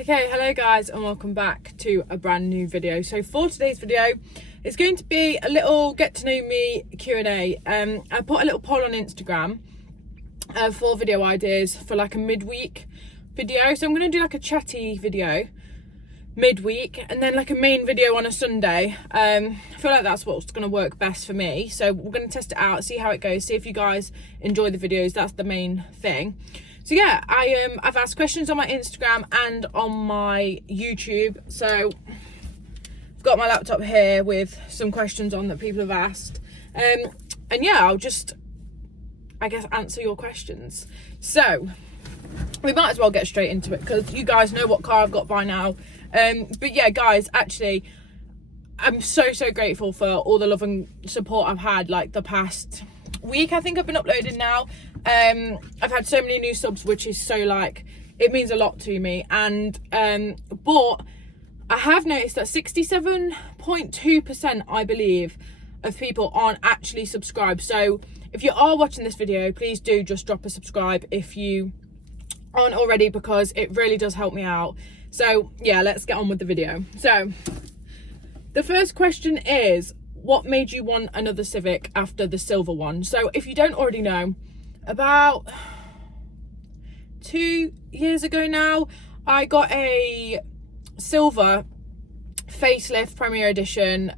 Okay, hello guys and welcome back to a brand new video. So for today's video, it's going to be a little get to know me Q&A. I put a little poll on Instagram for video ideas for like a midweek video. So I'm going to do like a chatty video midweek and then like a main video on a Sunday. I feel like that's what's going to work best for me. So we're going to test it out, see how it goes, see if you guys enjoy the videos. That's the main thing. So yeah, I've asked questions on my Instagram and on my YouTube. So I've got my laptop here with some questions on that people have asked. And yeah, I'll just, I guess, answer your questions. So we might as well get straight into it because you guys know what car I've got by now. But yeah, guys, actually, I'm so grateful for all the love and support I've had like the past week. I think I've been uploading now. I've had so many new subs, which is so like, it means a lot to me. And but I have noticed that 67.2% I believe of people aren't actually subscribed. So if you are watching this video, please do just drop a subscribe if you aren't already, because it really does help me out. So yeah, let's get on with the video. So the first question is, what made you want another Civic after the silver one? So if you don't already know, about 2 years ago now, I got a silver facelift Premier Edition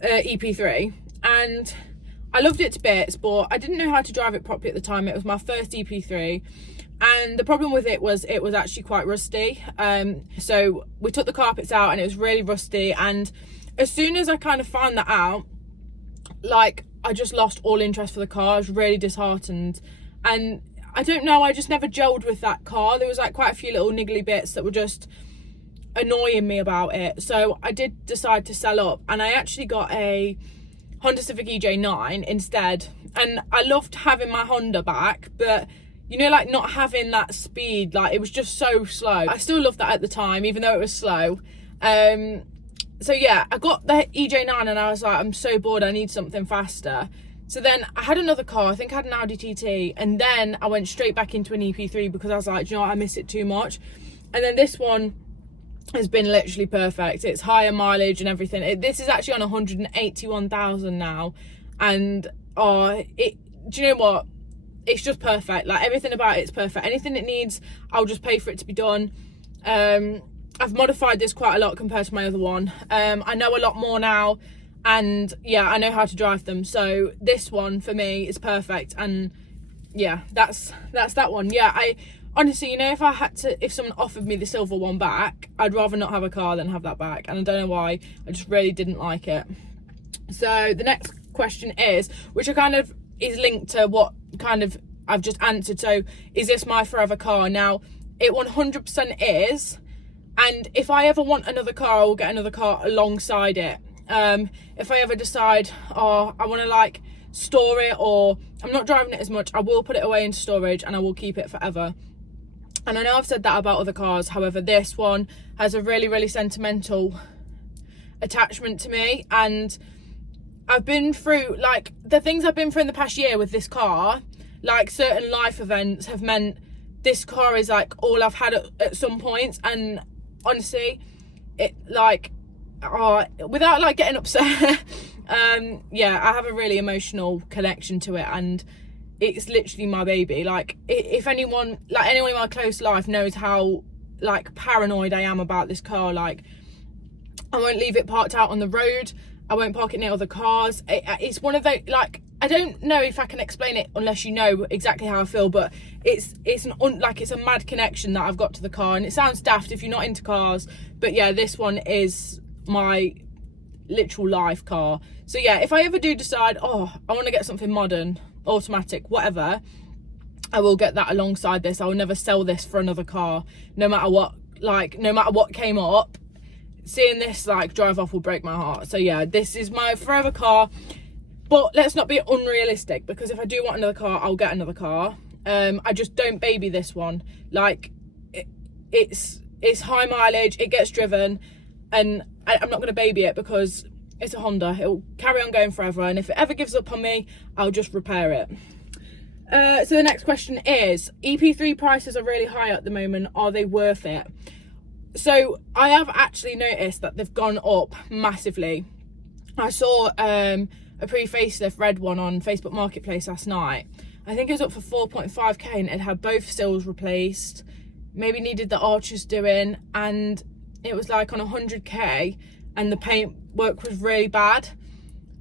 EP3, and I loved it to bits, but I didn't know how to drive it properly at the time. It was my first EP3, and the problem with it was actually quite rusty. So we took the carpets out and it was really rusty, and as soon as I kind of found that out, like, I just lost all interest for the car. I was really disheartened, and I don't know, I just never gelled with that car. There was like quite a few little niggly bits that were just annoying me about it. So I did decide to sell up, and I actually got a Honda Civic EJ9 instead. And I loved having my Honda back, but you know, like not having that speed, like it was just so slow. I still loved that at the time, even though it was slow. So yeah, I got the EJ9 and I was like, I'm so bored, I need something faster. So then I had another car, I think I had an Audi TT, and then I went straight back into an EP3 because I was like, do you know what, I miss it too much. And then this one has been literally perfect. It's higher mileage and everything. This is actually on 181,000 now, and do you know what? It's just perfect. Like, everything about it's perfect. Anything it needs, I'll just pay for it to be done. I've modified this quite a lot compared to my other one. I know a lot more now, and yeah, I know how to drive them. So this one for me is perfect, and yeah, that's that one. Yeah, I honestly, you know, if someone offered me the silver one back, I'd rather not have a car than have that back, and I don't know why. I just really didn't like it. So the next question is, which I kind of is linked to what kind of I've just answered. So is this my forever car? Now, it 100% is. And if I ever want another car, I will get another car alongside it. If I ever decide, I want to like store it, or I'm not driving it as much, I will put it away into storage and I will keep it forever. And I know I've said that about other cars. However, this one has a really sentimental attachment to me. And I've been through, like, the things I've been through in the past year with this car, like certain life events have meant this car is like all I've had at some points. And honestly, it like, without like getting upset, yeah, I have a really emotional connection to it, and it's literally my baby. Like, if anyone in my close life knows how like paranoid I am about this car, like, I won't leave it parked out on the road, I won't park it near other cars. It's one of those, like, I don't know if I can explain it unless you know exactly how I feel, but it's a mad connection that I've got to the car. And it sounds daft if you're not into cars, but yeah, this one is my literal life car. So yeah, if I ever do decide, I want to get something modern, automatic, whatever, I will get that alongside this. I will never sell this for another car, no matter what came up. Seeing this like drive off will break my heart. So yeah, this is my forever car. But let's not be unrealistic, because if I do want another car, I'll get another car. I just don't baby this one. Like, it's high mileage, it gets driven, and I'm not going to baby it because it's a Honda. It will carry on going forever, and if it ever gives up on me, I'll just repair it. So the next question is, EP3 prices are really high at the moment. Are they worth it? So I have actually noticed that they've gone up massively. I saw a pre-facelift red one on Facebook Marketplace last night. I think it was up for 4.5k and it had both sills replaced, maybe needed the arches doing, and it was like on 100k, and the paint work was really bad.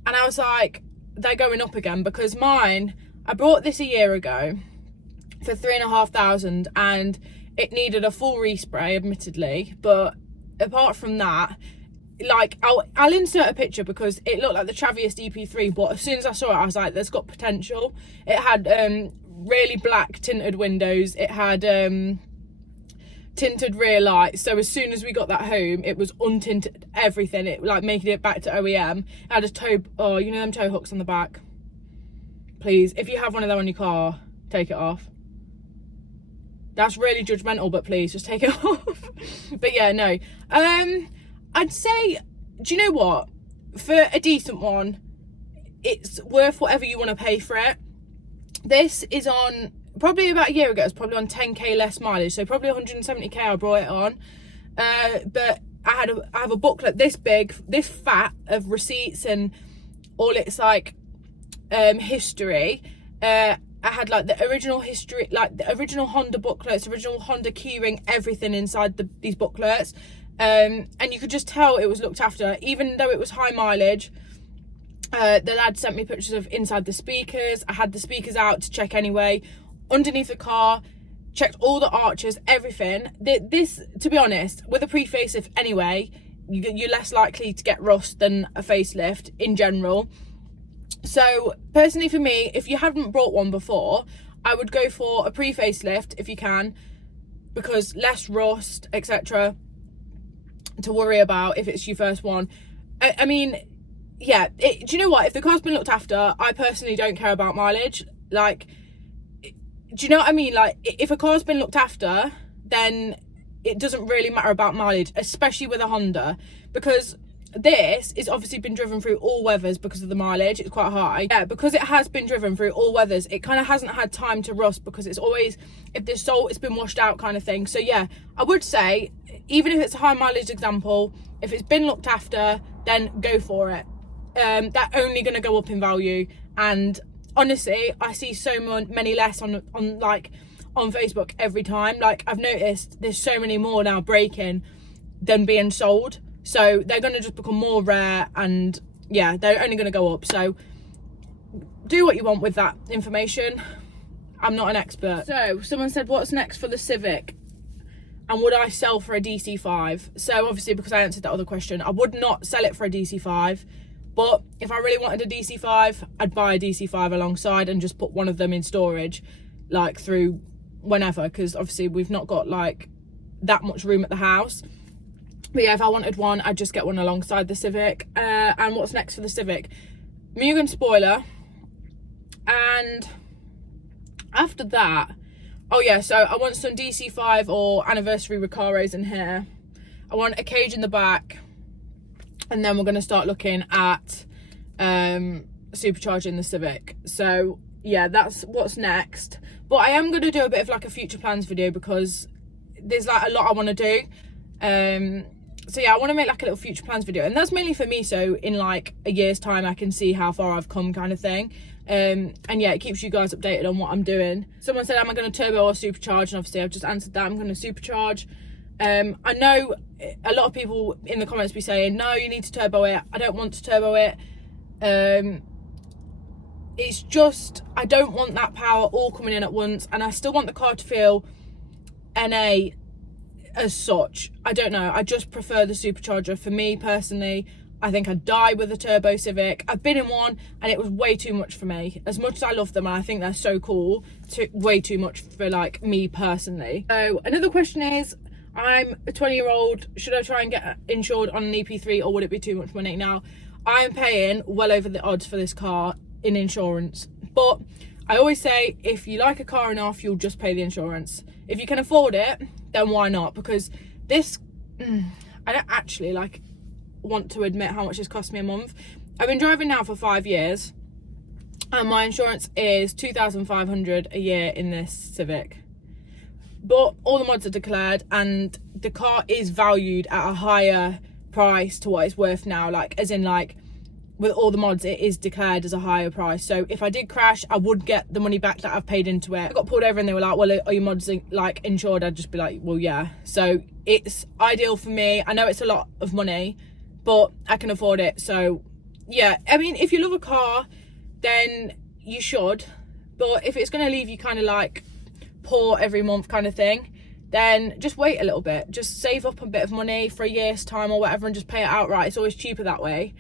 And I was like, they're going up again, because mine, I bought this a year ago for 3,500 and it needed a full respray, admittedly, but apart from that, like, I'll insert a picture because it looked like the Traviest EP3, but as soon as I saw it, I was like, there's got potential. It had really black tinted windows. It had tinted rear lights. So as soon as we got that home, it was untinted everything. It like making it back to OEM. It had a tow, oh, you know them tow hooks on the back? Please, if you have one of them on your car, take it off. That's really judgmental, but please just take it off. But yeah, no. I'd say, do you know what? For a decent one, it's worth whatever you want to pay for it. This is on, probably about a year ago, it was probably on 10k less mileage, so probably 170k I brought it on. But I have a booklet this big, this fat, of receipts and all its like history. I had like the original history, like the original Honda booklets, original Honda keyring, everything inside these booklets. And you could just tell it was looked after, even though it was high mileage. The lad sent me pictures of inside the speakers. I had the speakers out to check anyway. Underneath the car, checked all the arches, everything. This, to be honest, with a pre-facelift anyway, you're less likely to get rust than a facelift in general. So personally for me, if you haven't bought one before, I would go for a pre-facelift if you can, because less rust, etc. to worry about if it's your first one. I mean, yeah, do you know what? If the car's been looked after, I personally don't care about mileage. Like, do you know what I mean? Like, if a car's been looked after, then it doesn't really matter about mileage, especially with a Honda, because this is obviously been driven through all weathers because of the mileage. It's quite high. Yeah, because it has been driven through all weathers, it kind of hasn't had time to rust, because it's always, if there's salt, it's been washed out kind of thing. So yeah, I would say, even if it's a high mileage example, if it's been looked after, then go for it. They're only going to go up in value. And honestly, I see so many less on Facebook every time. Like, I've noticed there's so many more now breaking than being sold. So they're going to just become more rare, and yeah, they're only going to go up. So do what you want with that information. I'm not an expert. So someone said, what's next for the Civic? And would I sell for a DC5? So obviously, because I answered that other question, I would not sell it for a DC5. But if I really wanted a DC5, I'd buy a DC5 alongside and just put one of them in storage, like through whenever, because obviously we've not got like that much room at the house. But yeah, if I wanted one, I'd just get one alongside the Civic. And what's next for the Civic? Mugen spoiler. And after that, oh yeah, so I want some DC5 or anniversary Recaros in here. I want a cage in the back. And then we're going to start looking at supercharging the Civic. So yeah, that's what's next. But I am going to do a bit of like a future plans video, because there's like a lot I want to do. So yeah, I want to make like a little future plans video, and that's mainly for me, so in like a year's time I can see how far I've come, kind of thing. And yeah, it keeps you guys updated on what I'm doing. Someone said, am I going to turbo or supercharge? And obviously I've just answered that. I'm going to supercharge. I know a lot of people in the comments be saying, no, you need to turbo it. I don't want to turbo it. It's just, I don't want that power all coming in at once, and I still want the car to feel NA as such. I don't know, I just prefer the supercharger. For me personally, I think I'd die with a turbo Civic. I've been in one and it was way too much for me. As much as I love them and I think they're so cool, way too much for like me personally. So another question is, I'm a 20-year-old, should I try and get insured on an EP3, or would it be too much money? Now, I'm paying well over the odds for this car in insurance, but I always say, if you like a car enough, you'll just pay the insurance. If you can afford it, then why not? Because this, I don't actually want to admit how much this cost me a month. I've been driving now for 5 years, and my insurance is £2,500 a year in this Civic. But all the mods are declared, and the car is valued at a higher price to what it's worth now, like as in like with all the mods it is declared as a higher price. So if I did crash, I would get the money back that I've paid into it. I got pulled over and they were like, well, are your mods like insured? I'd just be like, well, yeah. So it's ideal for me. I know it's a lot of money, but I can afford it. So yeah, I mean, if you love a car, then you should. But if it's going to leave you kind of like poor every month kind of thing, then just wait a little bit. Just save up a bit of money for a year's time or whatever and just pay it outright. It's always cheaper that way.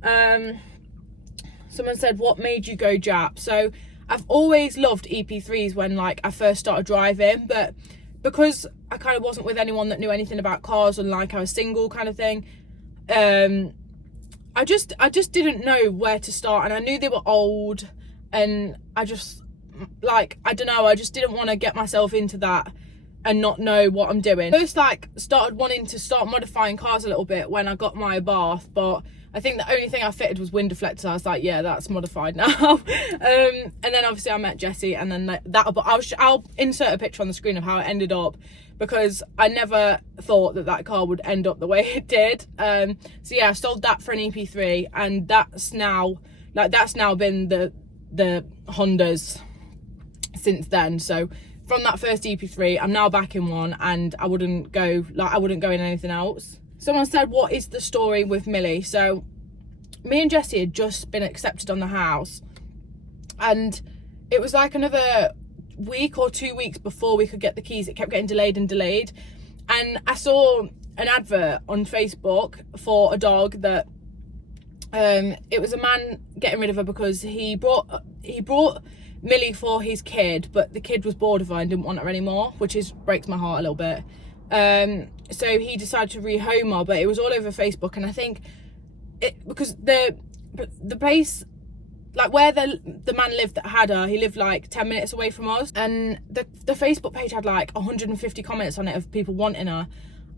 Someone said, what made you go Jap? So I've always loved EP3s when like I first started driving, but because I kind of wasn't with anyone that knew anything about cars and like I was single kind of thing, I just didn't know where to start, and I knew they were old, and I just like, I don't know, I just didn't want to get myself into that and not know what I'm doing. First like started wanting to start modifying cars a little bit when I got my Bath, but I think the only thing I fitted was wind deflectors. I was like, yeah, that's modified now. And then obviously I met Jessie, and then I'll insert a picture on the screen of how it ended up, because I never thought that car would end up the way it did. So yeah, I sold that for an EP3, and that's now been the Hondas since then. So from that first EP3, I'm now back in one, and I wouldn't go in anything else. Someone said, what is the story with Millie? So me and Jessie had just been accepted on the house, and it was like another week or 2 weeks before we could get the keys. It kept getting delayed, and I saw an advert on Facebook for a dog that it was a man getting rid of her because he brought Millie for his kid, but the kid was bored of her and didn't want her anymore, which breaks my heart a little bit. So he decided to rehome her, but it was all over Facebook, and I think because the place, like where the man lived that had her, he lived like 10 minutes away from us, and the Facebook page had like 150 comments on it of people wanting her,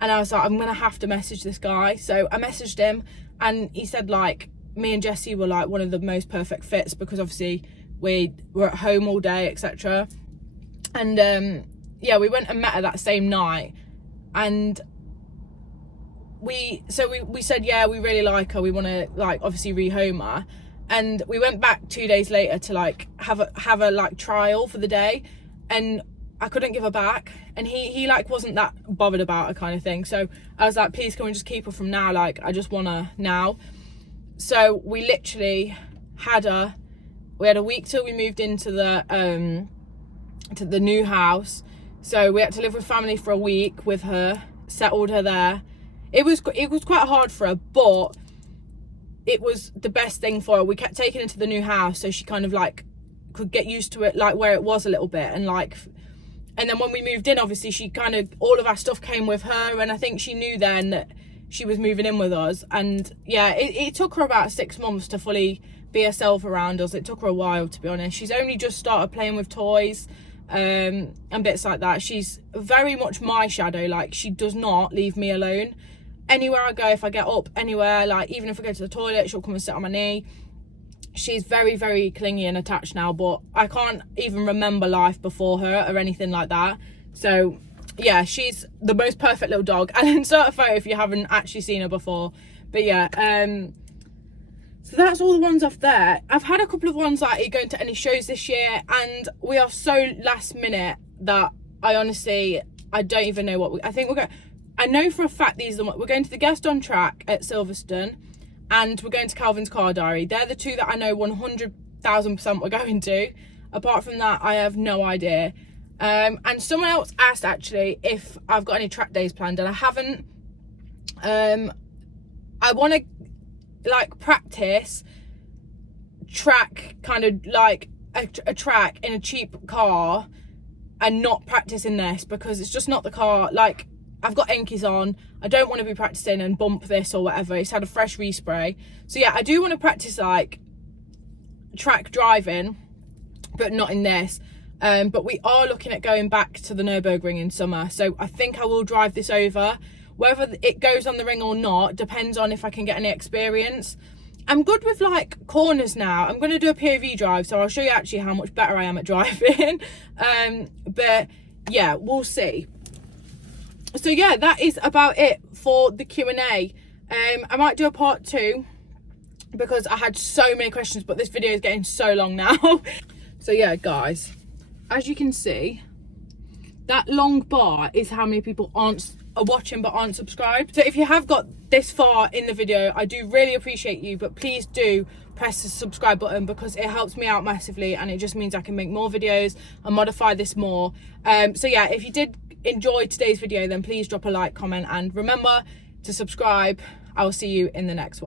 and I was like, I'm gonna have to message this guy. So I messaged him, and he said like me and Jessie were like one of the most perfect fits, because obviously we were at home all day, etc. And yeah, we went and met her that same night, and we said, yeah, we really like her, we want to like obviously rehome her. And we went back 2 days later to like have a like trial for the day, and I couldn't give her back, and he like wasn't that bothered about her kind of thing. So I was like, please, can we just keep her from now? Like, I just want her now. So we literally had her. We had a week till we moved into the new house. So we had to live with family for a week with her, settled her there. It was quite hard for her, but it was the best thing for her. We kept taking her to the new house so she kind of like could get used to it, like where it was a little bit, and then when we moved in, obviously she kind of, all of our stuff came with her, and I think she knew then that she was moving in with us. And yeah, it took her about 6 months to fully be herself around us. It took her a while, to be honest. She's only just started playing with toys and bits like that. She's very much my shadow. Like, she does not leave me alone. Anywhere I go, if I get up anywhere, like even if I go to the toilet, she'll come and sit on my knee. She's very, very clingy and attached now, but I can't even remember life before her or anything like that. So yeah, she's the most perfect little dog. I'll insert a photo if you haven't actually seen her before. But yeah, so that's all the ones off there. I've had a couple of ones like, are you going to any shows this year? And we are so last minute that I don't even know what I think we're going. I know for a fact we're going to the Guest on Track at Silverstone, and we're going to Calvin's Car Diary. They're the two that I know 100,000% we're going to. Apart from that, I have no idea. And someone else asked actually if I've got any track days planned, and I haven't. I want to like practice track, kind of like a track in a cheap car, and not practice in this, because it's just not the car. Like, I've got Enkies on. I don't want to be practicing and bump this or whatever. It's had a fresh respray. So yeah, I do want to practice like track driving, but not in this. But we are looking at going back to the Nürburgring in summer. So I think I will drive this over. Whether it goes on the ring or not depends on if I can get any experience. I'm good with like corners now. I'm going to do a POV drive, so I'll show you actually how much better I am at driving. But yeah, we'll see. So yeah, that is about it for the Q&A. I might do a part 2 because I had so many questions, but this video is getting so long now. So yeah, guys, as you can see, that long bar is how many people are watching but aren't subscribed. So if you have got this far in the video, I do really appreciate you, but please do press the subscribe button because it helps me out massively, and it just means I can make more videos and modify this more. So yeah, if you did enjoy today's video, then please drop a like, comment, and remember to subscribe. I will see you in the next one.